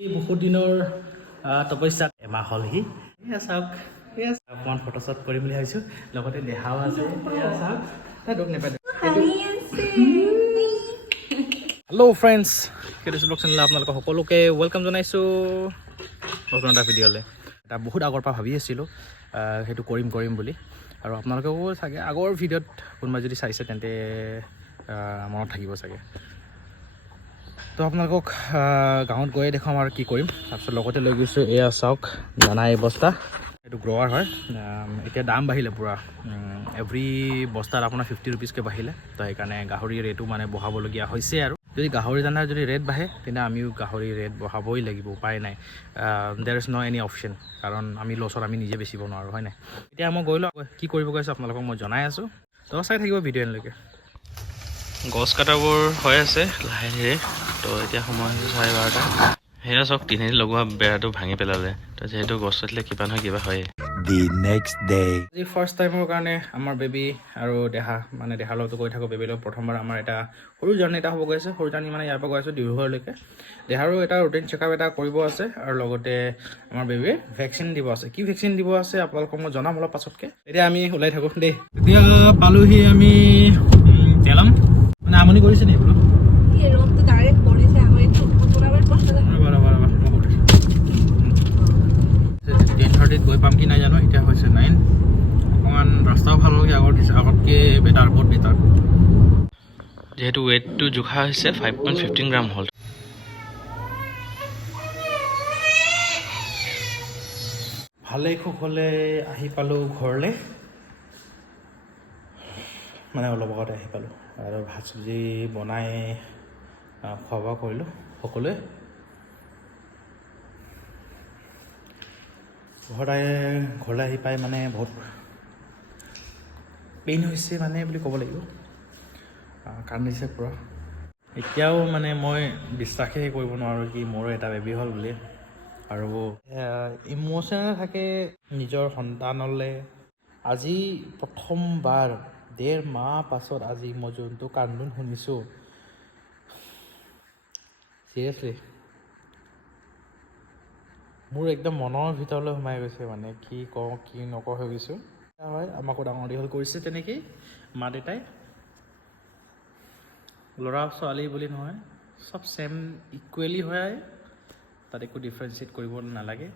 এই বহুত দিনৰ তপস্যাত এমাহ হ'লহি এয়া চাওক এয়া। অকণমান ফটোশ্বট কৰিম বুলি ভাবিছোঁ। লগতে দেখাও আছে। এয়া চাওক। দুখ নাপায়। হেল্ল' ফ্ৰেণ্ডছ কেটিছ ব্লগ চেনেল আপোনালোকক সকলোকে ৱেলকাম জনাইছোঁ। নতুন এটা ভিডিঅ'লৈ। এটা বহুত আগৰ পৰা ভাবি আছিলোঁ। সেইটো কৰিম কৰিম বুলি। আৰু আপোনালোকেও চাগে আগৰ ভিডিঅ'ত কোনোবাই যদি চাইছে তেন্তে মনত থাকিব চাগে। তো আপোনালোকক গাঁৱত গৈয়ে দেখুৱাম আৰু কি কৰিম। তাৰপিছত লগতে লৈ গৈছোঁ, এয়া চাওক, দানা এই বস্তা এইটো গ্ৰৱাৰ হয়। এতিয়া দাম বাঢ়িলে পূৰা। এভৰি বস্তাত আপোনাৰ ফিফটি ৰুপিজকৈ বাঢ়িলে। তো সেইকাৰণে গাহৰিৰ ৰেটো মানে বঢ়াবলগীয়া হৈছে আৰু। যদি গাহৰি দানাৰ যদি ৰেট বাঢ়ে, তেন্তে আমিও গাহৰি ৰেট বঢ়াবই লাগিব, উপায় নাই। দেৰ ইজ ন' এনি অপশ্যন কাৰণ আমি লছত আমি নিজে বেচিব নোৱাৰোঁ, হয় নাই? এতিয়া মই গৈ লওঁ, কি কৰিব গৈছোঁ আপোনালোকক মই জনাই আছোঁ। তো চাই থাকিব ভিডিঅ' এনলৈকে গছ কটাবোৰ হৈ আছে লাহে তো এতিয়া সময় হৈছে চাৰে বাৰটা। সেয়া চাওক তিনিআলি লগোৱা বেৰাটো ভাঙি পেলালে। তো যিহেতু গছ কাটিলে কিবা নহয় কিবা হয়েই the next day. আজি ফাৰ্ষ্ট টাইমৰ কাৰণে আমাৰ বেবী আৰু দেহা মানে দেহাৰ লগতো গৈ থাকোঁ। বেবীৰ লগত প্ৰথমবাৰ আমাৰ এটা সৰু জাৰ্ণি এটা হ'ব গৈ আছে। সৰু জাৰ্ণি মানে ইয়াৰ পৰা গৈ আছোঁ ডিব্ৰুগড়লৈকে দেহাৰো এটা ৰুটিন চেকআপ এটা কৰিব আছে আৰু লগতে আমাৰ বেবীয়ে ভেকচিন দিব আছে। কি ভেকচিন দিব আছে আপোনালোকক মই জনাম অলপ পাছতকৈ। এতিয়া আমি ওলাই থাকোঁ। দেই। এতিয়া পালোহি আমি তেলাম। মানে আমনি কৰিছে নি বোলো। এই ৰ'দটো ডাইৰেক্ট পৰিছে আকৌ এইটো উতলাবৰ কষ্ট লাগে ৰ'বা ৰ'বা ৰ'বা মই কৰি টেন থাৰ্টিত গৈ পাম কি নাই জানো এতিয়া হৈছে নাইন অকণমান ৰাস্তাও ভাল হ'লগৈ আগৰ দিছে আগতকৈ বেটাৰ বহুত বেটাৰ যিহেতু ৱেইটটো জোখা হৈছে ফাইভ পইণ্ট ফিফটিন গ্ৰাম হ'ল। ভালেই কুশলে আহি পালোঁ ঘৰলৈ। মানে অলপ আগতে আহি পালোঁ। আৰু ভাত চব্জি বনাই খোৱা বোৱা কৰিলোঁ সকলোৱে। ঘৰত আহি ঘৰলৈ আহি পাই মানে বহুত পেইন হৈছে মানে বুলি ক'ব লাগিব। কান্দিছে পূৰা। এতিয়াও মানে মই বিশ্বাসেই কৰিব নোৱাৰোঁ কি মোৰো এটা বেবী হ'ল বুলি। আৰু ইম'চনেল থাকে নিজৰ সন্তানলৈ। আজি প্ৰথমবাৰ ডেৰ মাহ পাছত আজি মই যোনটো কান্দোন শুনিছোঁ। চিৰিয়াছলি মোৰ একদম মনৰ ভিতৰলৈ সোমাই গৈছে মানে কি কওঁ, কি নকওঁ হৈ গৈছোঁ। হয়, আমাকো ডাঙৰ দীঘল কৰিছে তেনেকেই, মা দেউতাই। ল'ৰা ছোৱালী বুলি নহয়, চব ছেম ইকুৱেলি হয়। তাত একো ডিফাৰেঞ্চিয়েট কৰিব নালাগে।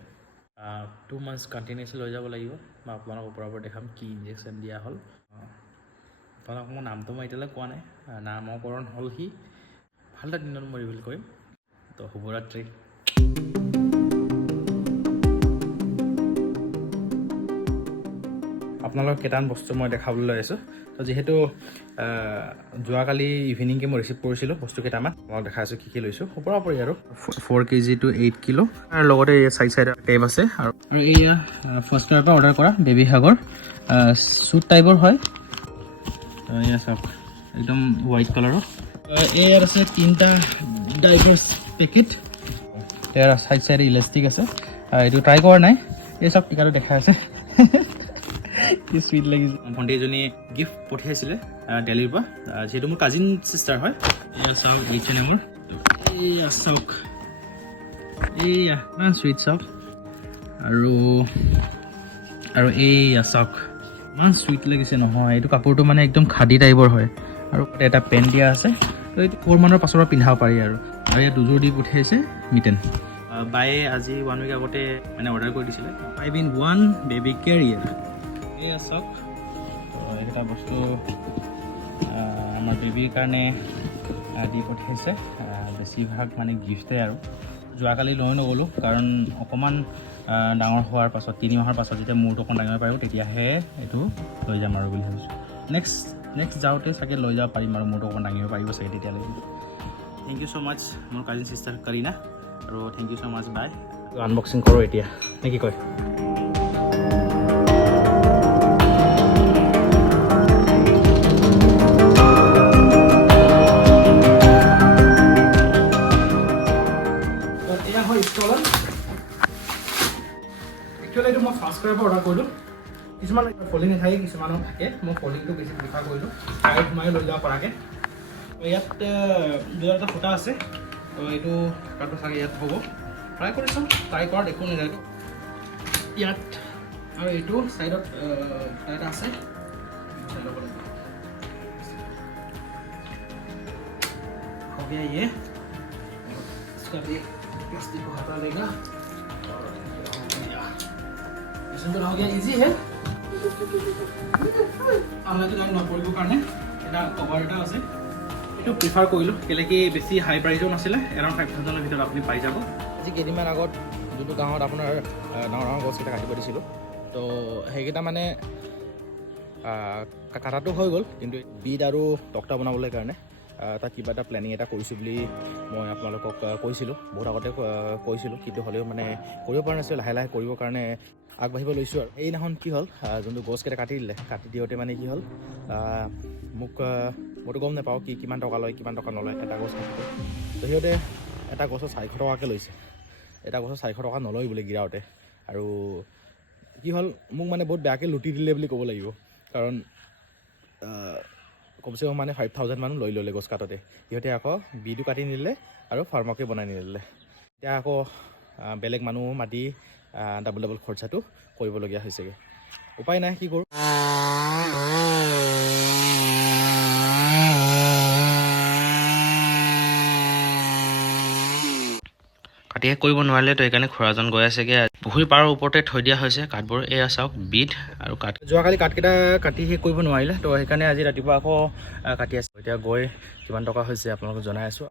টু মান্থছ কণ্টিনিউছলি লৈ যাব লাগিব। মই আপোনালোকক ওপৰৰ পৰা দেখাম কি ইনজেকশ্যন দিয়া হ'ল। আপোনালোকক মোৰ নামটো মই এতিয়ালৈ কোৱা নাই। নামকৰণ হ'ল সি। ভালো এটা দিনত মই ৰিভিল কৰিম। তো শুভৰাত্ৰি আপোনালোকক কেইটামান বস্তু মই দেখাবলৈ লৈ আছোঁ। তো যিহেতু যোৱাকালি ইভিনিংকে মই ৰিচিভ কৰিছিলোঁ বস্তু কেইটামান। মই দেখাই আছোঁ কি কি লৈছোঁ। ওপৰি আৰু four K G two eight kilo আৰু লগতে চাইড চাইড টেপ আছে আৰু আৰু এইয়া ফাৰ্ষ্ট টাইমৰ পৰা অৰ্ডাৰ কৰা বেবী হাগৰ চুট টাইপৰ হয়। এয়া চাওক, একদম হোৱাইট কালাৰৰ ইয়াত আছে তিনিটা ডাইভাৰ্ছ পেকেট। ইয়াৰ চাইড চাইডে ইলাষ্টিক আছে। এইটো ট্ৰাই কৰা নাই। এই চব টিকাটো দেখাই আছে। কি চুইট লাগিছে। ভণ্টি এজনীয়ে গিফ্ট পঠিয়াইছিলে দেলহিৰ পৰা। যিহেতু মোৰ কাজিন চিষ্টাৰ হয়। এয়া চাওক এইচ এন এমৰ এয়া চাওক। এয়া ইমান চুইট চাওক আৰু আৰু এইয়া চাওক। ইমান চুইট লাগিছে নহয়। এইটো কাপোৰটো মানে একদম খাদী টাইপৰ হয়। আৰু এটা পেণ্ট দিয়া আছে। ফ'ৰ মানৰ পাছৰ পৰা পিন্ধাব পাৰি আৰু। আৰু ইয়াত দুযোৰ দি পঠিয়াইছে মিটেন। বায়ে আজি ওৱান উইক আগতে মানে অৰ্ডাৰ কৰি দিছিলে। Five in one baby carrier. এয়া চাওক এইকেইটা বস্তু আমাৰ বেবীৰ কাৰণে দি পঠিয়াইছে। বেছিভাগ মানে গিফ্টে আৰু। যোৱাকালি লৈ নগ'লোঁ কাৰণ অকণমান ডাঙৰ হোৱাৰ পাছত তিনি মাহৰ পাছত যেতিয়া মূৰটো অকণ ডাঙৰ পাৰিব তেতিয়াহে এইটো লৈ যাম আৰু বুলি ভাবিছোঁ। নেক্সট নেক্সট যাওঁতে চাগে লৈ যাব পাৰিম আৰু মূৰটো অকণ দাঙিব পাৰিব চাগে তেতিয়ালৈকে থেংক ইউ ছ' মাছ মোৰ কাজিন চিষ্টাৰ কৰিনা আৰু thank you so' much by unboxing কৰোঁ এতিয়া নে কি কয়? এয়া হয় ষ্টলত একচুৱেলি এইটো মই ফাৰ্ষ্ট কৰাৰ পৰা অৰ্ডাৰ কৰিলোঁ। কিছুমান ফলিং নাথাকে কিছুমানৰ থাকে। মই ফলিংটো বেছি প্ৰিফাৰ কৰিলোঁ। সোমাই লৈ যাব পৰাকৈ। ইয়াত দুটা দুটা ফুটা আছে তো এইটো ফুটাটো চাগে ইয়াত হ'ব ট্ৰাই কৰি চাওঁ ট্ৰাই কৰাত একো নাযায় ইয়াত আৰু এইটো ছাইডত এটা আছে চাই ল'ব লাগিব हो गया ये इसका भी प्लास्टिक को हटा देगा और हो गया ये सिंपल हो गया इजी है আপোনালোকে জানি নপৰিবৰ কাৰণে এটা কভাৰ এটা আছে এইটো প্ৰিফাৰ কৰিলোঁ। কেলৈ কি বেছি হাই প্ৰাইজো নাছিলে এৰাউণ্ড ফাইভ থাউজেণ্ডৰ ভিতৰত আপুনি পাই যাব। আজি কেইদিনমান আগত যোনটো গাঁৱত আপোনাৰ ডাঙৰ ডাঙৰ গছকেইটা কাটিব দিছিলোঁ তো সেইকেইটা মানে কাটাটো হৈ গ'ল, কিন্তু বিট আৰু তক্তা বনাবলৈ কাৰণে তাত কিবা এটা প্লেনিং এটা কৰিছোঁ বুলি মই আপোনালোকক কৈছিলোঁ। বহুত আগতে কৈছিলোঁ, কিন্তু হ'লেও মানে কৰিব পৰা নাছিলোঁ, লাহে লাহে কৰিবৰ কাৰণে আগবাঢ়িব লৈছোঁ আৰু। সেইদিনাখন কি হ'ল যোনটো গছকেইটা কাটি দিলে, কাটি দিওঁতে মানে কি হ'ল মোক মইতো গম নাপাওঁ কি কিমান টকা লয়, কিমান টকা নলয়, এটা গছ কাটোতে তো সিহঁতে এটা গছত চাৰিশ টকাকৈ লৈছে। এটা গছত চাৰিশ টকা নলয় বোলে গিৰাওতে। আৰু কি হ'ল, মোক মানে বহুত বেয়াকৈ লুটি দিলে বুলি ক'ব লাগিব। কাৰণ কমচে কম মানে ফাইভ থাউজেণ্ড মান লৈ ল'লে গছ কাটোতে। সিহঁতে আকৌ বিটো কাটি নিদিলে আৰু ফাৰ্মকে বনাই নিদিলে। এতিয়া আকৌ বেলেগ মানুহ মাতি ডাবল ডাবল খৰচাটো কৰিবলগীয়া হৈছেগৈ। উপায় নাই, কি কৰোঁ? শেষ কৰিব নোৱাৰিলে, তো সেইকাৰণে খুৰাজন গৈ আছেগৈ। পুখুৰী পাৰৰ ওপৰতে থৈ দিয়া হৈছে কাঠবোৰ। এয়া চাওক বিট আৰু কাঠ। যোৱাকালি কাঠকেইটা কাটি শেষ কৰিব নোৱাৰিলে, তো সেইকাৰণে আজি ৰাতিপুৱা আকৌ কাটি আছোঁ। এতিয়া গৈ কিমান টকা হৈছে আপোনালোকক জনাই আছোঁ।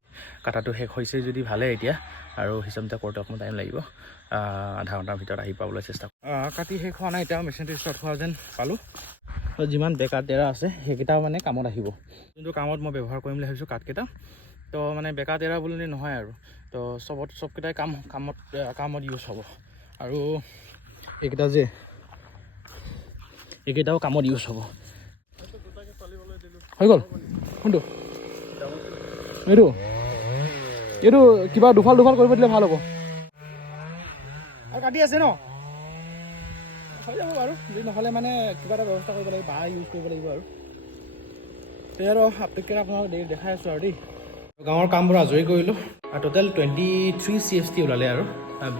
কাটাটো শেষ হৈছে যদি ভালে এতিয়া, আৰু হিচাপ নিকাচ কৰোঁতে অকণমান টাইম লাগিব। আধা ঘণ্টাৰ ভিতৰত আহি পাবলৈ চেষ্টা কাটি শেষ হোৱা নাই, এতিয়া মেচিনটো ষ্টাৰ্ট হোৱা যেন পালোঁ। যিমান বেকা তেৰা আছে, সেইকেইটাও মানে কামত আহিব। যোনটো কামত মই ব্যৱহাৰ কৰিম বুলি ভাবিছোঁ, কাঠকেইটা, তো মানে বেকা তেৰা বুলি নহয় আৰু। তো চবত চবকেইটাই কাম কামত কামত ইউজ হ'ব। আৰু এইকেইটা যে এইকেইটাও কামত ইউজ হ'ব। হৈ গ'ল? কোনটো? এইটো? এইটো কিবা দুফাল দুফাল কৰিব দিলে ভাল হ'ব। আৰু কাটি আছে ন? হৈ যাব বাৰু। যদি নহ'লে মানে কিবা এটা ব্যৱস্থা কৰিব লাগিব বাঁহ ইউজ কৰিব লাগিব আৰু। সেয়া আৰু আপডেটকেইটা আপোনালোকক দেৰি দেখাই আছোঁ আৰু দেই। গাঁৱৰ কামবোৰ আজৰি কৰিলোঁ। আৰু total twenty three C S T ওলালে আৰু।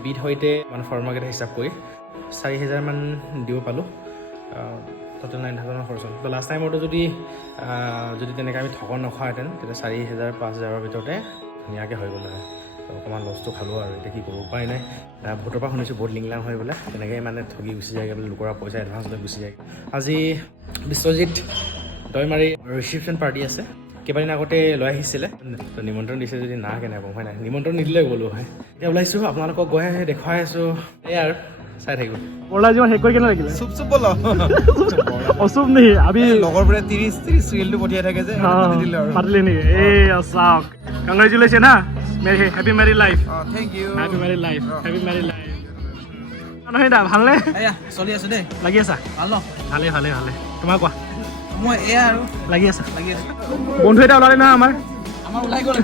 বিধ সৈতে মানে ফৰ্মাকেইটা হিচাপ কৰি চাৰি হেজাৰমান দিব পালোঁ। টোটেল নাইন থাউজেণ্ডৰ খৰচ হ'ল। লাষ্ট টাইমতো যদি যদি তেনেকৈ আমি ঠগন নখোৱাহেঁতেন, তেতিয়া চাৰি হেজাৰ, পাঁচ হেজাৰৰ ভিতৰতে ধুনীয়াকৈ হৈ গ'ল হয়। অকণমান লছটো খালোঁ আৰু, এতিয়া কি কৰোঁ উপায় নাই। বহুতৰ পৰা শুনিছোঁ বহুত লিংলাং হৈ বোলে তেনেকৈ মানে ঠগি গুচি যায়গৈ বোলে, লোকৰ পইচা এডভান্স লৈ গুচি যায় আজি বিশ্বজিৎ দৈমাৰী ৰিচিপশ্যন পাৰ্টি আছে। কেইবাদিন আগতে লৈ আহিছিলে। তো নিমন্ত্ৰণ দিছে যদি না কেনেকৈ ক'ম হয় নাই। নিমন্ত্ৰণ নিদিলে গ'লো হয়। এতিয়া ওলাইছোঁ আপোনালোকক গৈ আহি দেখুৱাই আছোঁ। এই আৰু চাই থাকিব। পৰলা জীৱন শেষ কৰি কেনে লাগিলে? চুপ চুপ বল। অচুপ নেকি? আমি লগৰবোৰে ত্ৰিশ ত্ৰিশ ৰিলটো পঠিয়াই থাকে যে পাতিলে নেকি? এই চাওক congratulation Ha. Married happy married life thank you happy married life happy married life নহয় দা ভালনে? এয়া চলি আছো দেই। লাগি আছা? ভালো ন? ভালে ভালে ভালে। তোমাৰ কোৱা? মই এয়া আৰু। লাগি আছা। লাগি আছো। বন্ধু এটা ওলালে নহয় আমাৰ। আমাৰ ওলাই গ'ল